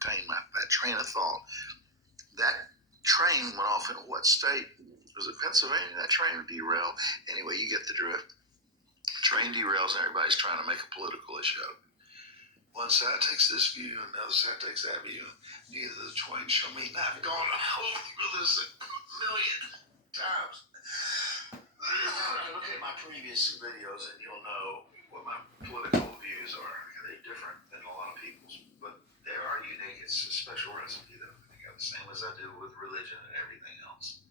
retain that train of thought. That train went off in what state? Was it Pennsylvania? That train derailed. Anyway, you get the drift. Train derails and everybody's trying to make a political issue out of it. One side takes this view and the other side takes that view. Neither of the twain shall meet. And I've gone over this a million times. Look at my previous videos and you'll know what my political views are. They're different than a lot of people's, but they are unique. It's a special recipe though. I got the same as I do with religion and everything else.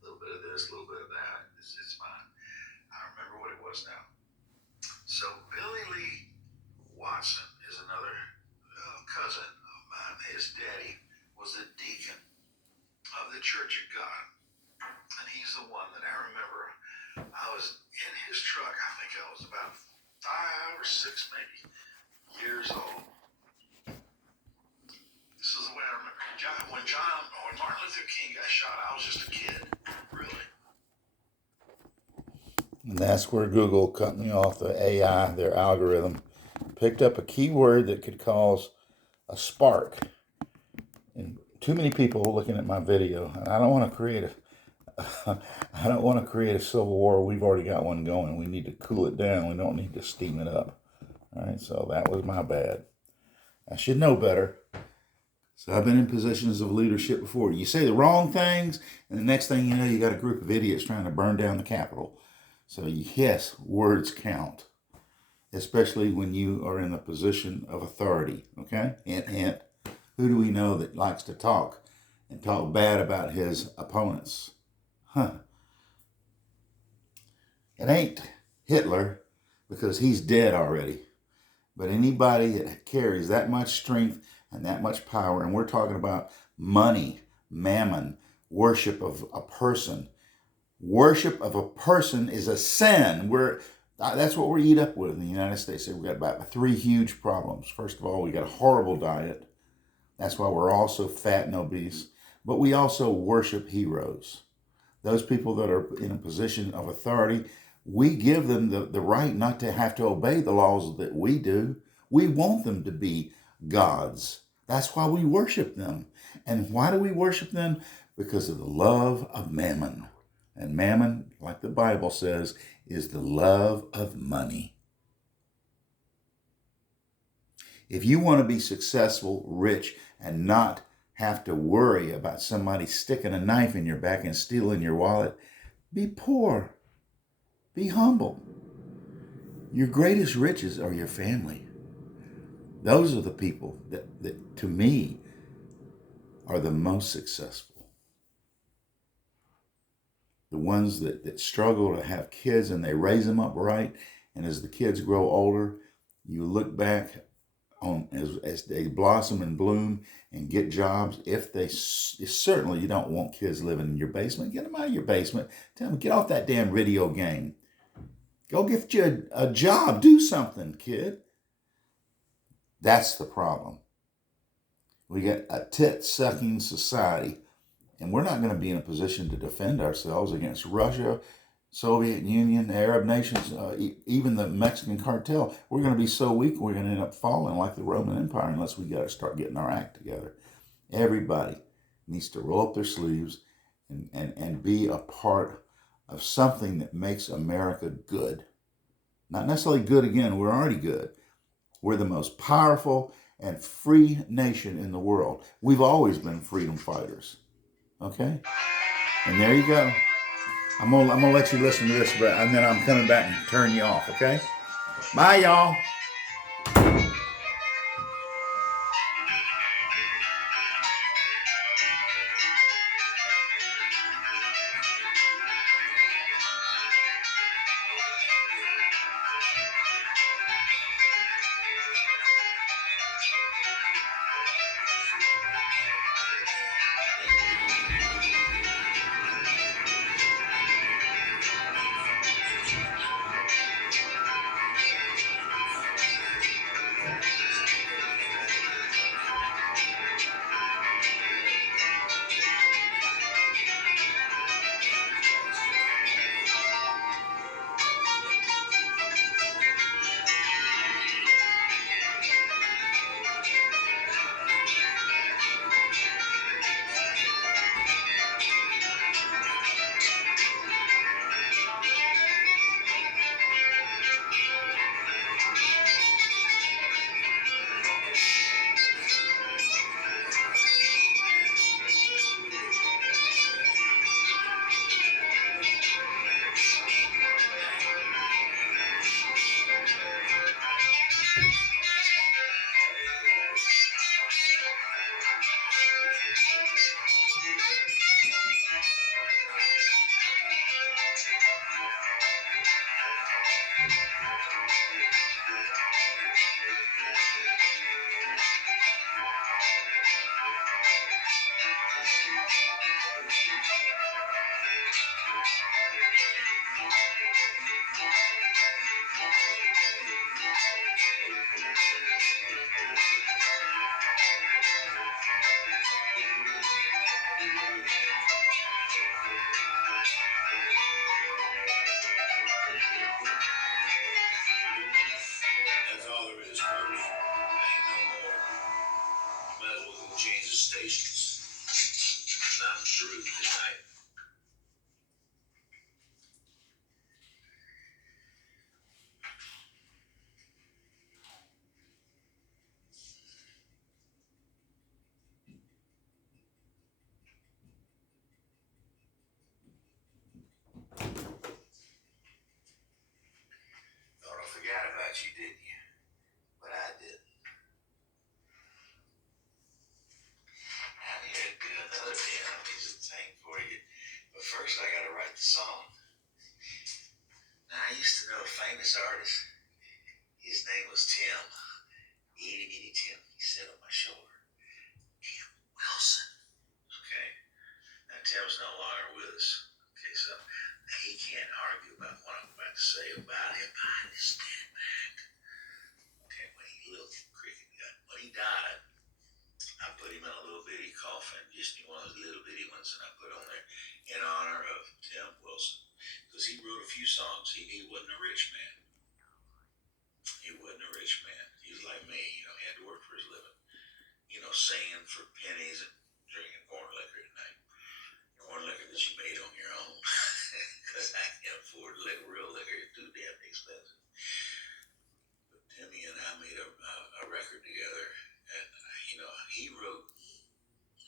A little bit of this, a little bit of that. It's fine. I remember what it was now. So Billy Lee Watson is another cousin of mine. His daddy was a deacon of the Church of God. And he's the one that I remember. I was in his truck. I think I was about 5 or 6 maybe years old. This is the way I remember. When Martin Luther King got shot, I was just a kid. Really. And that's where Google cut me off. The AI, their algorithm, picked up a keyword that could cause a spark. And too many people are looking at my video, and I don't want to create a civil war. We've already got one going. We need to cool it down. We don't need to steam it up. All right, so that was my bad. I should know better. So I've been in positions of leadership before. You say the wrong things, and the next thing you know, you got a group of idiots trying to burn down the Capitol. So yes, words count, especially when you are in a position of authority, okay? Hint, hint. Who do we know that likes to talk and talk bad about his opponents? It ain't Hitler, because he's dead already. But anybody that carries that much strength and that much power, and we're talking about money, mammon, worship of a person. Worship of a person is a sin. That's what we eat up with in the United States. We've got about 3 huge problems. First of all, we got a horrible diet. That's why we're all so fat and obese. But we also worship heroes. Those people that are in a position of authority, we give them the right not to have to obey the laws that we do. We want them to be gods. That's why we worship them. And why do we worship them? Because of the love of mammon. And mammon, like the Bible says, is the love of money. If you want to be successful, rich, and not have to worry about somebody sticking a knife in your back and stealing your wallet, be poor. Be humble. Your greatest riches are your family. Those are the people that to me, are the most successful. The ones that struggle to have kids and they raise them up right. And as the kids grow older, you look back on as they blossom and bloom and get jobs. Certainly you don't want kids living in your basement. Get them out of your basement. Tell them, get off that damn video game. Go get you a job. Do something, kid. That's the problem. We got a tit-sucking society, and we're not going to be in a position to defend ourselves against Russia, Soviet Union, Arab nations, even the Mexican cartel. We're going to be so weak, we're going to end up falling like the Roman Empire unless we got to start getting our act together. Everybody needs to roll up their sleeves and be a part of something that makes America good. Not necessarily good again, we're already good. We're the most powerful and free nation in the world. We've always been freedom fighters. Okay? And there you go. I'm gonna let you listen to this, and then I'm coming back and turn you off, okay? Bye, y'all. conversations. I'm through tonight. Thought I forgot about you, didn't you? But I didn't. I'm here to do another piano music thing for you. But first, I gotta write the song. Now, I used to know a famous artist. His name was Tim. Itty bitty Tim. He sat on my shoulder. Tim Wilson. Okay. Now, Tim's no longer with us. Okay, so he can't argue about what I'm about to say about him behind his dead back. Okay, when he died, I put him in a little bitty coffin, just one of those little bitty ones, and I put on there in honor of Tim Wilson. Because he wrote a few songs. He wasn't a rich man. He wasn't a rich man. He was like me, he had to work for his living. Singing for pennies and drinking corn liquor at night. Corn liquor that you made on your own. Because I can't afford real liquor. It's too damn expensive. But Timmy and I made a record together. And, he wrote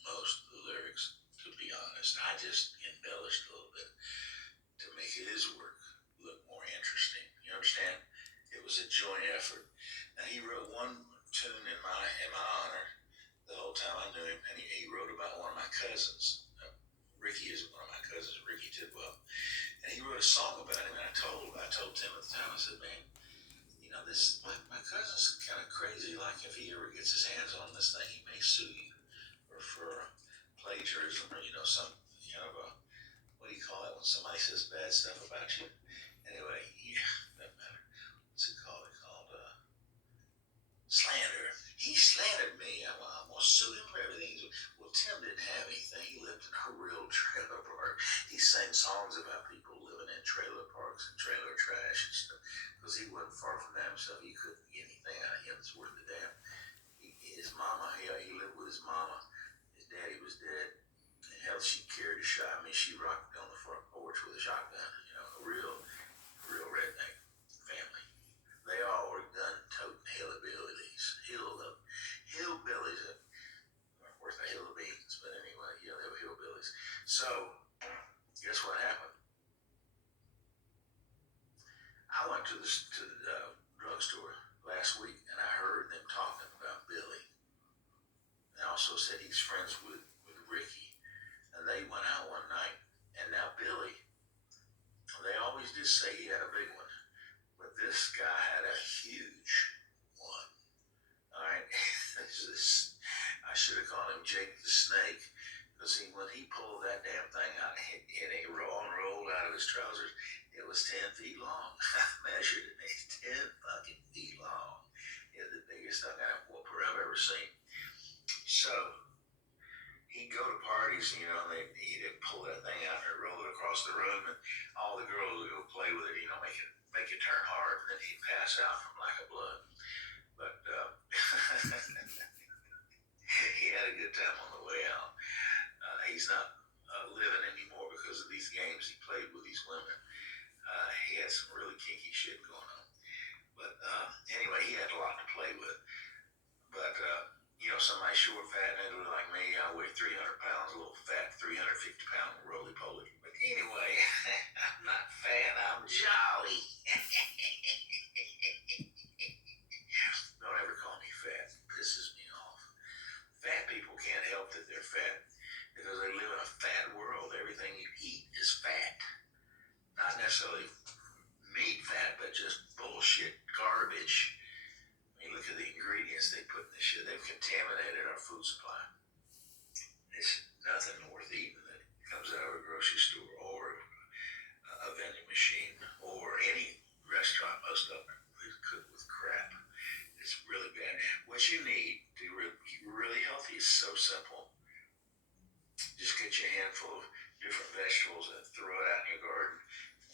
most of the lyrics, to be honest. I just embellished a little bit to make his work look more interesting. You understand? It was a joint effort. Now, he wrote one tune in my honor the whole time I knew him, and he wrote about one of my cousins. Ricky is one of my cousins, Ricky Tidwell. And he wrote a song about him, and I told Tim at the time, I said, man, my cousin's kind of crazy. Like, if he ever gets his hands on this thing, he may sue you for plagiarism or, some kind of what do you call that when somebody says bad stuff about you? Anyway, doesn't matter. What's it called? It's called slander. He slandered me. I'm going to sue him for everything. Well, Tim didn't have anything. He lived in a real trailer park. He sang songs about people living in trailer parks and trailer trash and stuff. Because he wasn't far from that himself. He couldn't get anything out of him that's worth a damn. His mama, he lived with his mama. His daddy was dead. And hell, she carried a shot. I mean, she rocked on the front porch with a shotgun. A real redneck family. They all were gun-toting hillbillies. Hillbillies that weren't worth a hill of beans. But anyway, they were hillbillies. So, guess what happened? I went to the drugstore last week, and I heard them talking about Billy. They also said he's friends with Ricky. And they went out one night, and now Billy, they always did say he had a big one. But this guy had a huge one. All right? I should have called him Jake the Snake. Because when he pulled that damn thing out, and it rolled out of his trousers, it was 10 feet long. I measured it. It's 10 fucking feet long. It's the biggest thing whooper I've ever seen. So, he'd go to parties, and he'd pull that thing out and roll it across the room, and all the girls would go play with it, make it turn hard, and then he'd pass out from lack of blood. But he had a good time on the way out. He's not living anymore because of these games he played with these women. He had some really kinky shit going on. But anyway, he had a lot to play with. But, somebody short, fat, and ugly like me, I weigh 300 pounds, a little fat, 350-pound roly-poly. But anyway, I'm not fat, I'm jolly. Don't ever call me fat. It pisses me off. Fat people can't help that they're fat because they live in a fat world. Everything you eat is fat. Not necessarily meat fat, but just bullshit garbage. Look at the ingredients they put in this shit. They've contaminated our food supply. It's nothing worth eating that comes out of a grocery store or a vending machine or any restaurant. Most of them are cooked with crap. It's really bad. What you need to be really healthy is so simple. Just get you a handful of different vegetables and throw it out in your garden.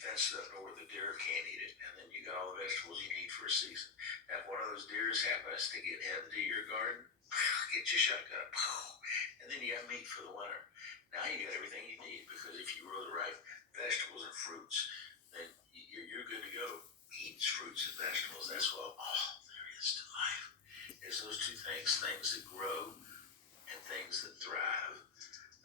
Fence it up where the deer can't eat it, and then you got all the vegetables you need for a season. Now, if one of those deers happens to get into your garden, fucking get your shotgun. And then you got meat for the winter. Now you got everything you need, because if you grow the right vegetables and fruits, then you're good to go. Eat fruits and vegetables. That's what all there is to life. There's those two things: things that grow and things that thrive.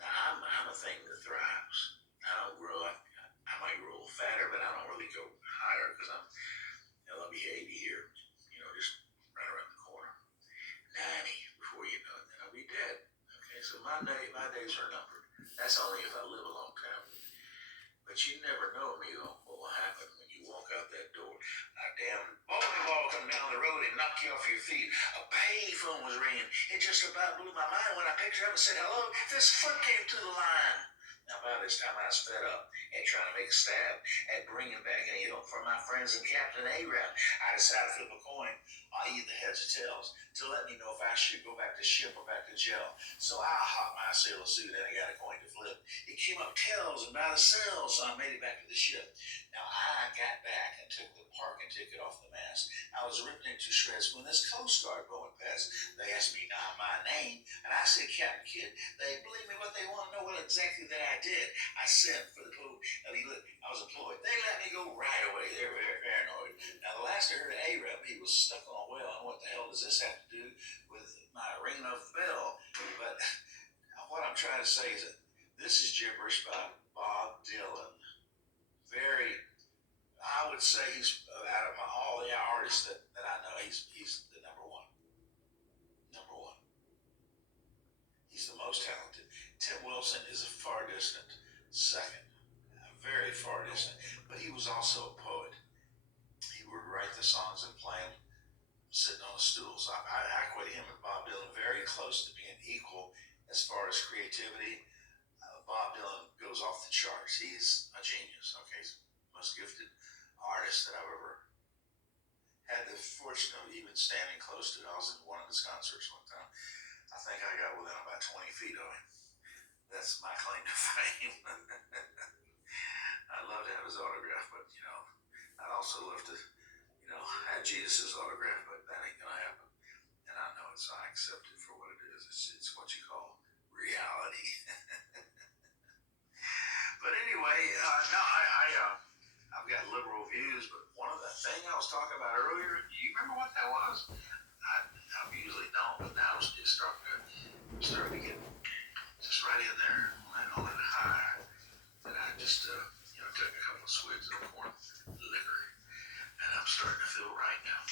Now I'm a thing that thrives. I don't grow. I might grow a little fatter, but I don't really go higher, because I'll be 80 here. Just right around the corner. 90 before you know it, then I'll be dead. Okay, so my days are numbered. That's only if I live a long time. But you never know, amigo, what will happen when you walk out that door. A damn bowling ball coming down the road and knock you off your feet. A payphone was ringing. It just about blew my mind when I picked her up and said, hello, this foot came to the line. Now, by this time, I was fed up and trying to make a stab at bringing back any help from my friends and Captain Arab. I decided to flip a coin. I'll eat the heads or tails to let me know if I should go back to ship or back to jail. So I hopped my sailor suit and I got a coin to flip. It came up tails and by the sails, so I made it back to the ship. Now, I got back and took the parking ticket off the mast. I was ripped into shreds when this Coast Guard going past. They asked me now my name, and I said, Captain Kidd. They believe me what they want to know what exactly that I did. I sent for the clue. Look, I was employed. They let me go right away. They're very paranoid. Now, the last I heard of Arab, he was stuck on a well. And what the hell does this have to do with my ringing of the bell? But what I'm trying to say is that this is gibberish by Bob Dylan. I would say he's, out of all the artists that I know, he's the number one. Number one. He's the most talented. Tim Wilson is a far distant second. Very far distant. But he was also a poet. He would write the songs and play them sitting on a stool. So I equate him and Bob Dylan very close to being equal as far as creativity. Bob Dylan goes off the charts. He's a genius. Okay, he's the most gifted artist that I've ever had the fortune of even standing close to. I was in one of his concerts one time. I think I got within about 20 feet of him. That's my claim to fame. I'd love to have his autograph, but I'd also love to, have Jesus' autograph, but that ain't gonna happen. And I know it, so I accept it for what it is. It's what you call reality. But anyway, no, I've got liberal views, but one of the things I was talking about earlier, do you remember what that was? I usually don't, but now it's starting to get just right in there, right on it high. And I just, took a couple of swigs of corn liquor, and I'm starting to feel right now.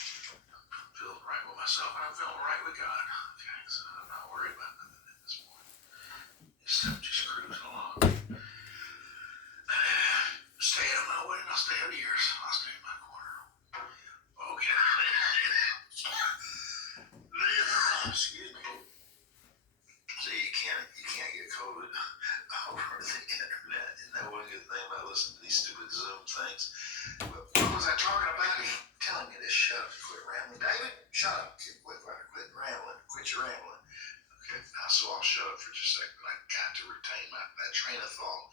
I'm feeling right with myself, and I'm feeling right with God. Okay, so I'm not worried about nothing at this point. Just cruising along. Stay out of my way, and I'll stay out of yours. I'll stay in my corner. Okay. Excuse me. See, you can't get COVID over the internet, and that one good thing about listening to these stupid Zoom things. But what was I talking about? He's telling me to shut up, quit rambling. David, shut up. Quit rambling. Quit your rambling. Okay, now so I'll shut up for just a second. But I got to retain that train of thought.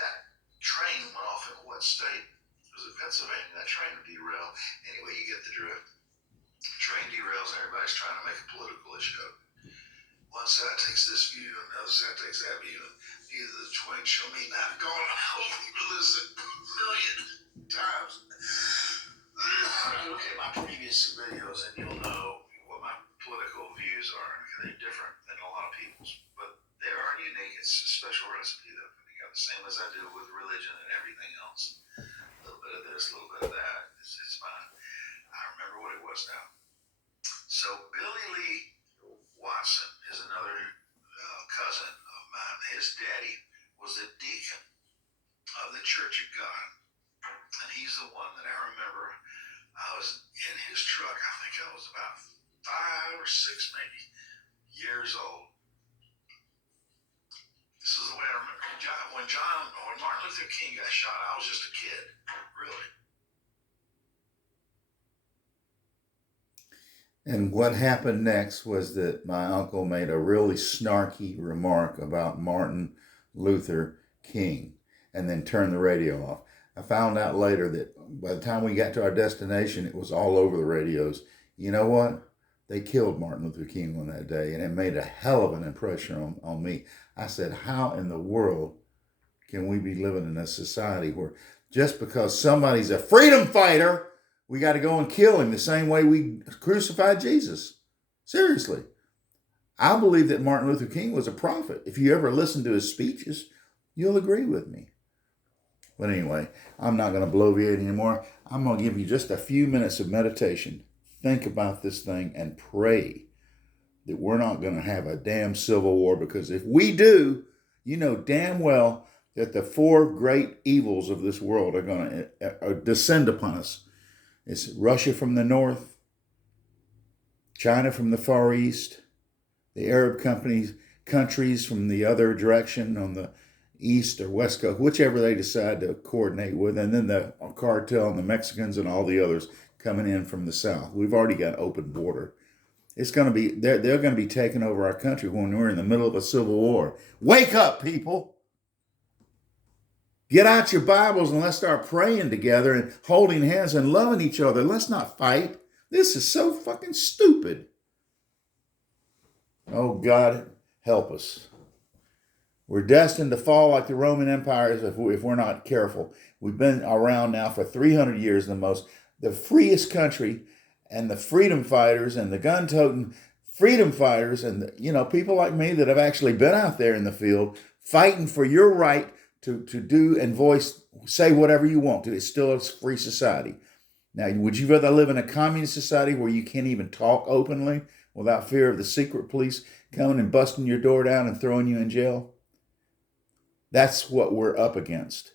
That train went off in what state? Was it Pennsylvania? That train derailed. Anyway, you get the drift. Train derails, and everybody's trying to make a political issue of it. One side takes this view, and the other side takes that view. Neither of the twain shall meet. And I've gone home to listen a million times. Look at my previous videos, and you'll know what my political views are. They're different than a lot of people's, but they are unique. It's a special recipe that I got the same as I do with religion and everything else. A little bit of this, a little bit of that. It's fine. I remember what it was now. So Billy Lee Watson is another cousin of mine. His daddy was a deacon of the Church of God. And he's the one that I remember. I was in his truck. I think I was about 5 or 6 maybe years old. This is the way I remember. When Martin Luther King got shot, I was just a kid. Really. And what happened next was that my uncle made a really snarky remark about Martin Luther King and then turned the radio off. I found out later that by the time we got to our destination, it was all over the radios. You know what? they killed Martin Luther King on that day, and it made a hell of an impression on me. I said, how in the world can we be living in a society where just because somebody's a freedom fighter, we got to go and kill him the same way we crucified Jesus? Seriously. I believe that Martin Luther King was a prophet. If you ever listen to his speeches, you'll agree with me. But anyway, I'm not going to bloviate anymore. I'm going to give you just a few minutes of meditation. Think about this thing and pray that we're not going to have a damn civil war, because if we do, you know damn well that the four great evils of this world are going to descend upon us. It's Russia from the north, China from the far east, the Arab countries from the other direction on the east or west coast, whichever they decide to coordinate with, and then the cartel and the Mexicans and all the others coming in from the south. We've already got open border. It's going to be, they're going to be taking over our country when we're in the middle of a civil war. Wake up, people. Get out your Bibles and let's start praying together and holding hands and loving each other. Let's not fight. This is so fucking stupid. Oh, God, help us. We're destined to fall like the Roman empires if we're not careful. We've been around now for 300 years, the freest country, and the freedom fighters and the gun-toting freedom fighters and, people like me that have actually been out there in the field fighting for your right to do and say whatever you want to. It's still a free society. Now, would you rather live in a communist society where you can't even talk openly without fear of the secret police coming and busting your door down and throwing you in jail? That's what we're up against.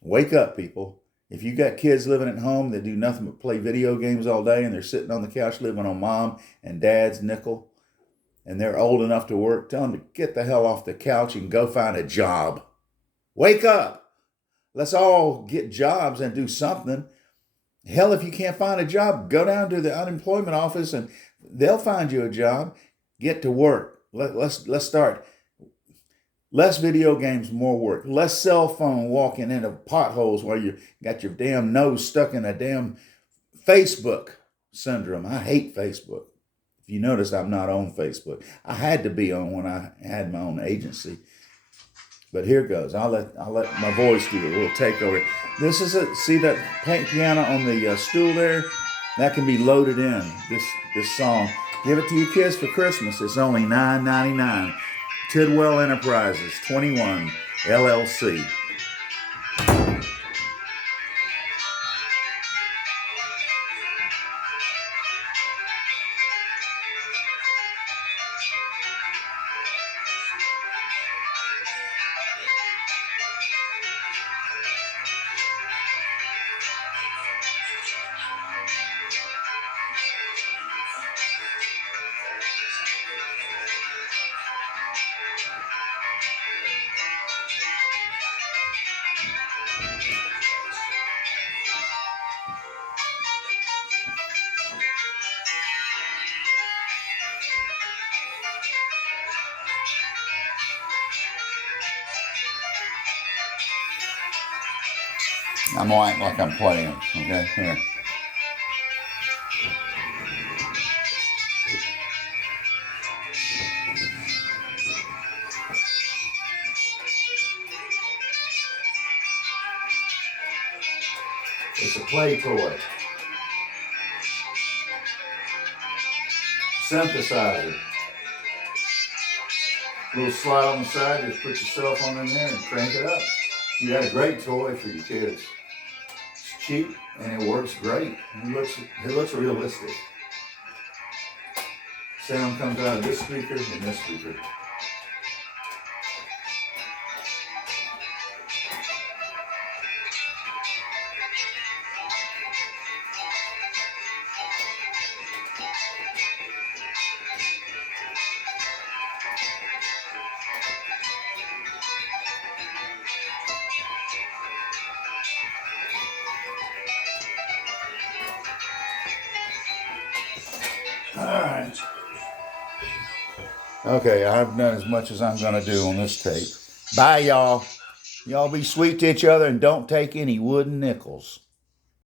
Wake up, people. If you got kids living at home that do nothing but play video games all day and they're sitting on the couch living on mom and dad's nickel, and they're old enough to work, tell them to get the hell off the couch and go find a job. Wake up. Let's all get jobs and do something. Hell, if you can't find a job, go down to the unemployment office and they'll find you a job. Get to work. Let's start. Less video games, more work. Less cell phone walking into potholes while you got your damn nose stuck in a damn Facebook syndrome. I hate Facebook. If you notice, I'm not on Facebook. I had to be on when I had my own agency. But here goes. I'll let my voice do a little takeover. This is see that piano on the stool there? That can be loaded in. This song. Give it to your kids for Christmas. It's only $9.99. Tidwell Enterprises, 21, LLC. I'm gonna act like I'm playing, okay? Here. It's a play toy. Synthesizer. Little slide on the side, just put your cell phone in there and crank it up. You got a great toy for your kids. It's cheap and it works great. It looks realistic. Sound comes out of this speaker and this speaker. All right. Okay, I've done as much as I'm going to do on this tape. Bye, y'all. Y'all be sweet to each other and don't take any wooden nickels.